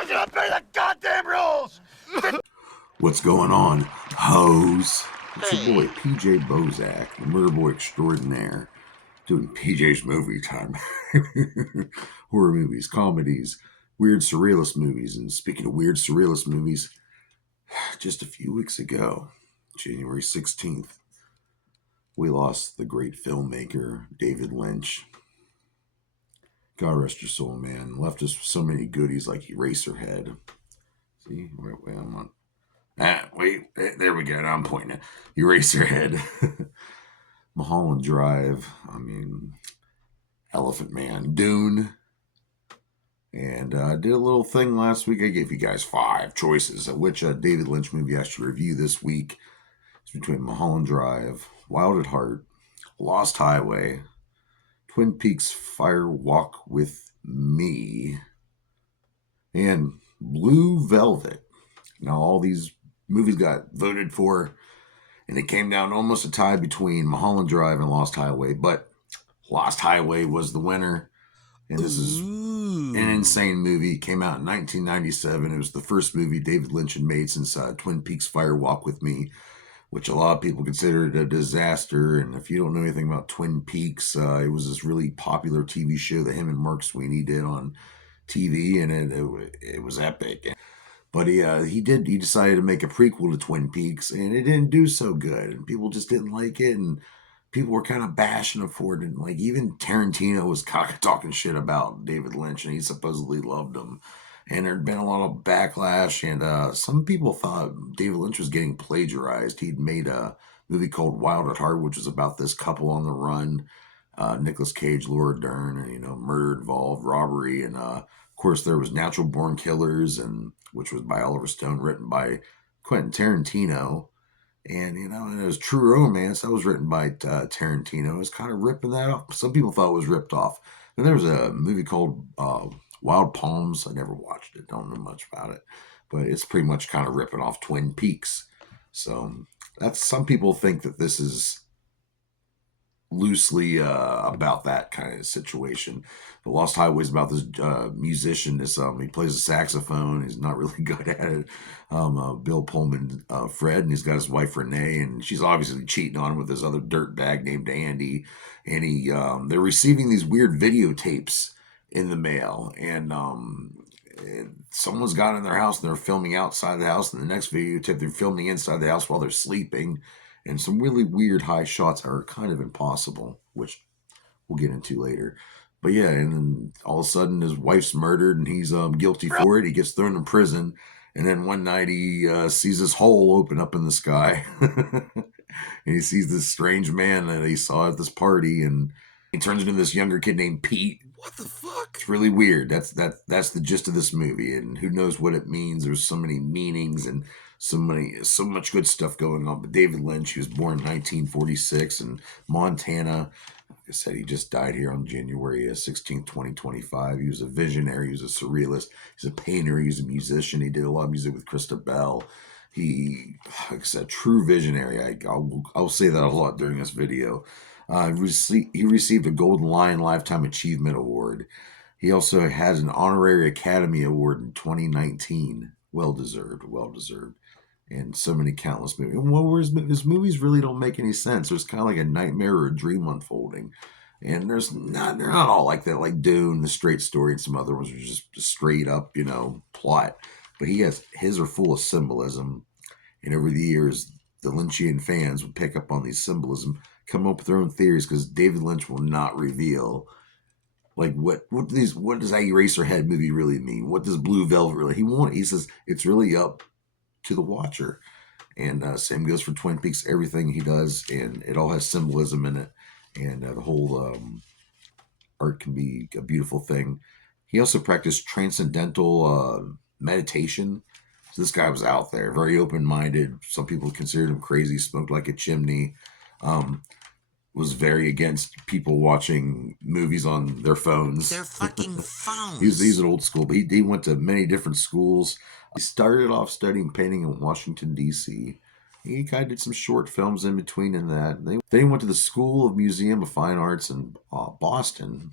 want you to obey the goddamn rules! What's going on, hoes? It's your boy, PJ Bozak, the murder boy extraordinaire, doing PJ's movie time. Horror movies, comedies, weird surrealist movies. And speaking of weird surrealist movies, just a few weeks ago, January 16th, we lost the great filmmaker, David Lynch. God rest your soul, man. Left us with so many goodies like Eraserhead. See, wait, I'm on. Wait, there we go. Now I'm pointing it. Eraserhead. Mulholland Drive. Elephant Man. Dune. And I did a little thing last week. I gave you guys 5 choices of which David Lynch movie I should review this week. It's between Mulholland Drive, Wild at Heart, Lost Highway, Twin Peaks Fire Walk with Me, and Blue Velvet. Now, all these movies got voted for, and it came down almost a tie between Mulholland Drive and Lost Highway, but Lost Highway was the winner. And this is an insane movie. It came out in 1997. It was the first movie David Lynch had made since Twin Peaks Fire Walk with Me, which a lot of people considered a disaster. And if you don't know anything about Twin Peaks, it was this really popular TV show that him and Mark Sweeney did on TV, and it was epic. But he decided to make a prequel to Twin Peaks, and it didn't do so good, and people just didn't like it, and people were kind of bashing him for it, and like even Tarantino was kind of talking shit about David Lynch, and he supposedly loved him. And there'd been a lot of backlash, and some people thought David Lynch was getting plagiarized. He'd made a movie called Wild at Heart, which was about this couple on the run, Nicolas Cage, Laura Dern, and murder involved, robbery, and of course there was Natural Born Killers, and which was by Oliver Stone, written by Quentin Tarantino. And, it was True Romance. That was written by Tarantino. It was kind of ripping that off. Some people thought it was ripped off. And there was a movie called Wild Palms. I never watched it. Don't know much about it. But it's pretty much kind of ripping off Twin Peaks. So some people think that this is loosely about that kind of situation. The Lost Highway is about this musician. He plays a saxophone. He's not really good at it. Bill Pullman, Fred, and he's got his wife Renee, and she's obviously cheating on him with this other dirtbag named Andy. And they're receiving these weird videotapes in the mail, and someone's got in their house and they're filming outside the house. And the next videotape, they're filming inside the house while they're sleeping. And some really weird high shots are kind of impossible, which we'll get into later. But yeah, and then all of a sudden his wife's murdered and he's guilty for it. He gets thrown in prison. And then one night he sees this hole open up in the sky. And he sees this strange man that he saw at this party. And he turns into this younger kid named Pete. What the fuck? It's really weird. That's the gist of this movie. And who knows what it means. There's so many meanings and so much good stuff going on. But David Lynch, he was born in 1946 in Montana. Like I said, he just died here on January 16th, 2025. He was a visionary. He was a surrealist. He's a painter. He was a musician. He did a lot of music with Krista Bell. He, like I said, true visionary. I'll say that a lot during this video. He received a Golden Lion Lifetime Achievement Award. He also has an Honorary Academy Award in 2019. Well deserved. And so many countless movies. His movies really don't make any sense. There's kind of like a nightmare or a dream unfolding. And they're not all like that, like Dune, The Straight Story, and some other ones are just straight up, plot. But his are full of symbolism. And over the years, the Lynchian fans would pick up on these symbolism, come up with their own theories, because David Lynch will not reveal like what does that Eraserhead movie really mean? What does Blue Velvet really? He says it's really up to the watcher. And same goes for Twin Peaks. Everything he does, and it all has symbolism in it, and the whole art can be a beautiful thing. He also practiced transcendental meditation. So this guy was out there, very open-minded. Some people considered him crazy, smoked like a chimney, was very against people watching movies on their phones. Their fucking phones. He's an old school, but he went to many different schools. He started off studying painting in Washington, D.C. He kind of did some short films in between in that. Then he went to the School of Museum of Fine Arts in Boston.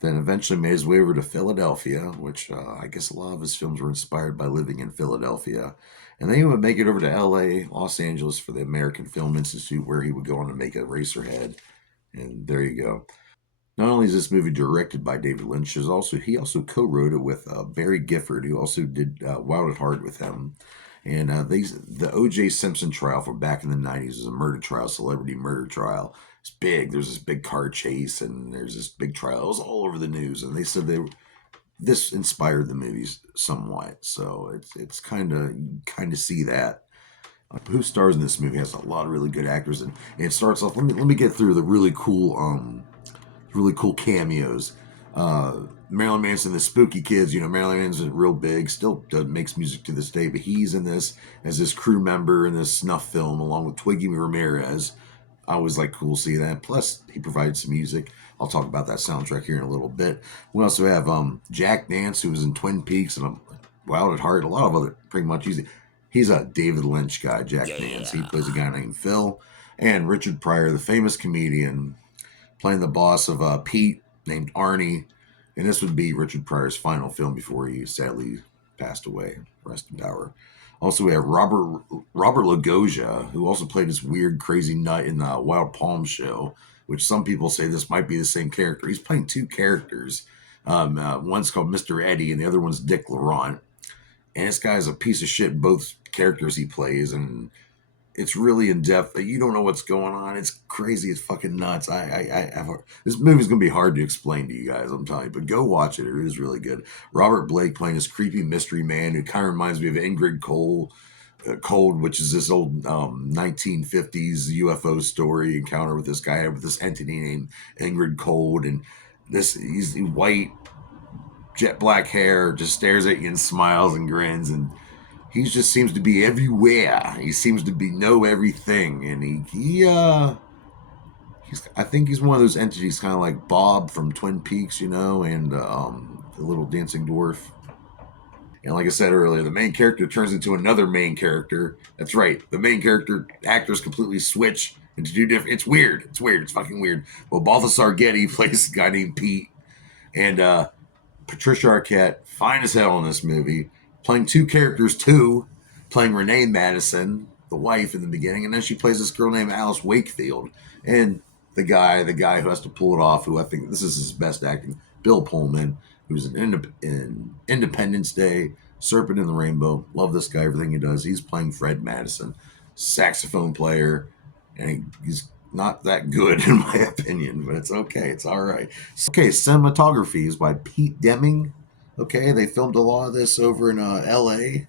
Then eventually made his way over to Philadelphia, which I guess a lot of his films were inspired by living in Philadelphia. And then he would make it over to LA, Los Angeles for the American Film Institute, where he would go on to make Eraserhead. And there you go. Not only is this movie directed by David Lynch, he also co-wrote it with Barry Gifford, who also did Wild at Heart with him. And the O.J. Simpson trial from back in the '90s was a murder trial, celebrity murder trial. It's big. There's this big car chase, and there's this big trial. It was all over the news, and they said this inspired the movies somewhat. So it's kind of see that. Who stars in this movie has a lot of really good actors, and it starts off. Let me get through the really cool cameos. Marilyn Manson, the Spooky Kids, Marilyn Manson's real big, still makes music to this day, but he's in this as this crew member in this snuff film along with Twiggy Ramirez. I always like cool seeing that. Plus, he provided some music. I'll talk about that soundtrack here in a little bit. We also have Jack Nance, who was in Twin Peaks and Wild at Heart, a lot of other, pretty much. He's a David Lynch guy, Jack Nance. He plays a guy named Phil. And Richard Pryor, the famous comedian, playing the boss of Pete, named Arnie. And this would be Richard Pryor's final film before he sadly passed away. Rest in power. Also, we have Robert Lagosha, who also played this weird, crazy nut in the Wild Palm Show, which some people say this might be the same character. He's playing two characters. One's called Mr. Eddie, and the other one's Dick Laurent. And this guy's a piece of shit, both characters he plays, and it's really in depth. You don't know what's going on. It's crazy. It's fucking nuts. This movie's gonna be hard to explain to you guys. I'm telling you, but go watch it. It is really good. Robert Blake playing this creepy mystery man who kind of reminds me of Ingrid Cold, which is this old 1950s UFO story encounter with this guy with this entity named Ingrid Cold, and he's white, jet black hair, just stares at you and smiles and grins, and he just seems to be everywhere. He seems to know everything, and I think he's one of those entities, kind of like Bob from Twin Peaks, and the little dancing dwarf. And like I said earlier, the main character turns into another main character. That's right, the main character actors completely switch into two different. It's weird. It's weird. It's fucking weird. Well, Balthasar Getty plays a guy named Pete, and Patricia Arquette, fine as hell in this movie, playing two characters too, playing Renee Madison, the wife in the beginning, and then she plays this girl named Alice Wakefield, and the guy who has to pull it off, who I think this is his best acting, Bill Pullman, who's in Independence Day, Serpent in the Rainbow. Love this guy, everything he does. He's playing Fred Madison, saxophone player, and he's not that good in my opinion, but it's okay. It's all right. Okay, cinematography is by Pete Deming. Okay, they filmed a lot of this over in L.A.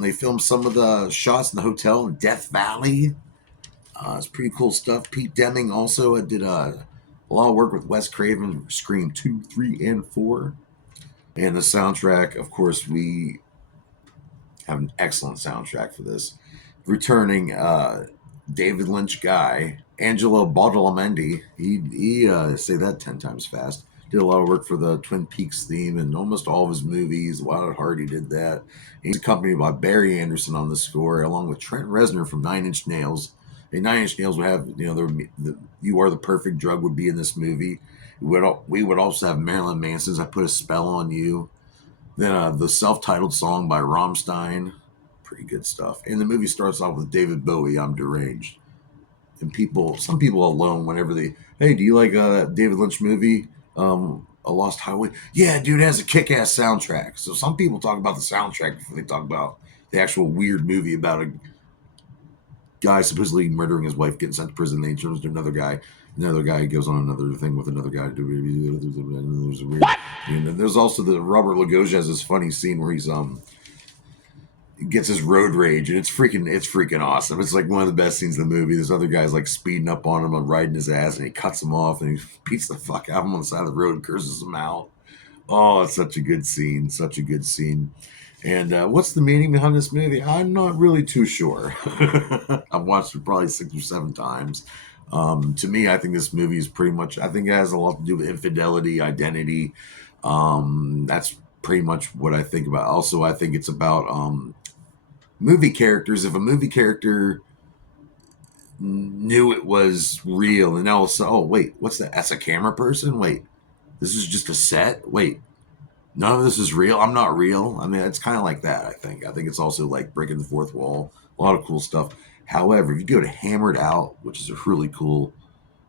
They filmed some of the shots in the hotel in Death Valley. It's pretty cool stuff. Pete Deming also did a lot of work with Wes Craven, Scream 2, 3, and 4. And the soundtrack, of course, we have an excellent soundtrack for this. Returning David Lynch guy, Angelo Badalamenti. He say that 10 times fast. Did a lot of work for the Twin Peaks theme and almost all of his movies. Wild at Heart, he did that. He's accompanied by Barry Anderson on the score, along with Trent Reznor from Nine Inch Nails. And Nine Inch Nails would have, You Are the Perfect Drug would be in this movie. We would also have Marilyn Manson's I Put a Spell on You. Then the self-titled song by Rammstein. Pretty good stuff. And the movie starts off with David Bowie, I'm Deranged. And some people alone, whenever hey, do you like that David Lynch movie, A Lost Highway? Yeah, dude, it has a kick-ass soundtrack. So some people talk about the soundtrack before they talk about the actual weird movie about a guy supposedly murdering his wife, getting sent to prison, then he turns to another guy. Another guy goes on another thing with another guy. There's a weird. And there's also the Robert Lagosha has this funny scene where he gets his road rage, and it's freaking awesome. It's like one of the best scenes in the movie. This other guy's like speeding up on him and riding his ass, and he cuts him off, and he beats the fuck out of him on the side of the road and curses him out. Oh, it's such a good scene. Such a good scene. And what's the meaning behind this movie? I'm not really too sure. I've watched it probably 6 or 7 times. To me, I think this movie is I think it has a lot to do with infidelity, identity. That's pretty much what I think about. Also, I think it's about movie characters. If a movie character knew it was real and also, oh, wait, what's that? That's a camera person? Wait, This is just a set? Wait, none of this is real? I'm not real? I mean, it's kind of like that, I think. I think it's also like breaking the fourth wall. A lot of cool stuff. However, if you go to Hammered Out, which is a really cool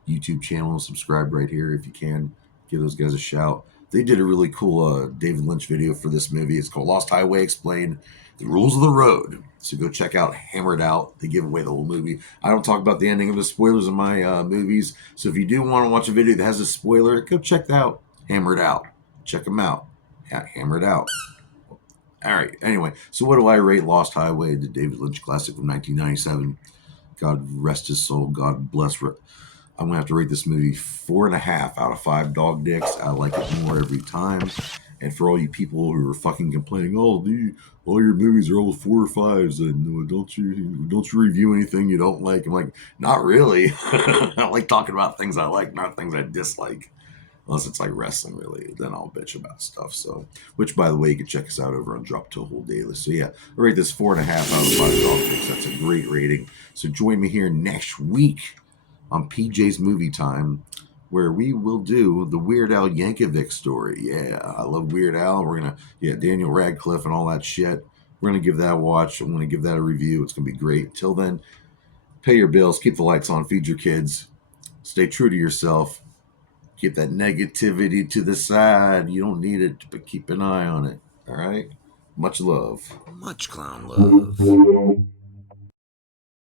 YouTube channel, subscribe right here if you can. Give those guys a shout. They did a really cool David Lynch video for this movie. It's called Lost Highway Explained, the Rules of the Road. So go check out Hammered Out. They give away the whole movie. I don't talk about the ending of the spoilers in my movies. So if you do want to watch a video that has a spoiler, go check out Hammered Out. Check them out. Hammered Out. All right. Anyway, so what do I rate Lost Highway, the David Lynch classic from 1997? God rest his soul. God bless. I'm gonna have to rate this movie 4.5 out of 5 dog dicks. I like it more every time. And for all you people who are fucking complaining, oh, all your movies are all 4 or 5s, and don't you review anything you don't like? I'm like, not really. I like talking about things I like, not things I dislike. Unless it's like wrestling, really, then I'll bitch about stuff. So, which by the way, you can check us out over on Drop to a Whole Daily. So yeah, I rate this 4.5 out of 5 dog dicks. That's a great rating. So join me here next week on PJ's Movie Time, where we will do the Weird Al Yankovic story. Yeah, I love Weird Al. We're gonna, Daniel Radcliffe and all that shit. We're gonna give that a watch. I'm gonna give that a review. It's gonna be great. Till then, pay your bills, keep the lights on, feed your kids, stay true to yourself, keep that negativity to the side. You don't need it, but keep an eye on it. All right. Much love. Much clown love.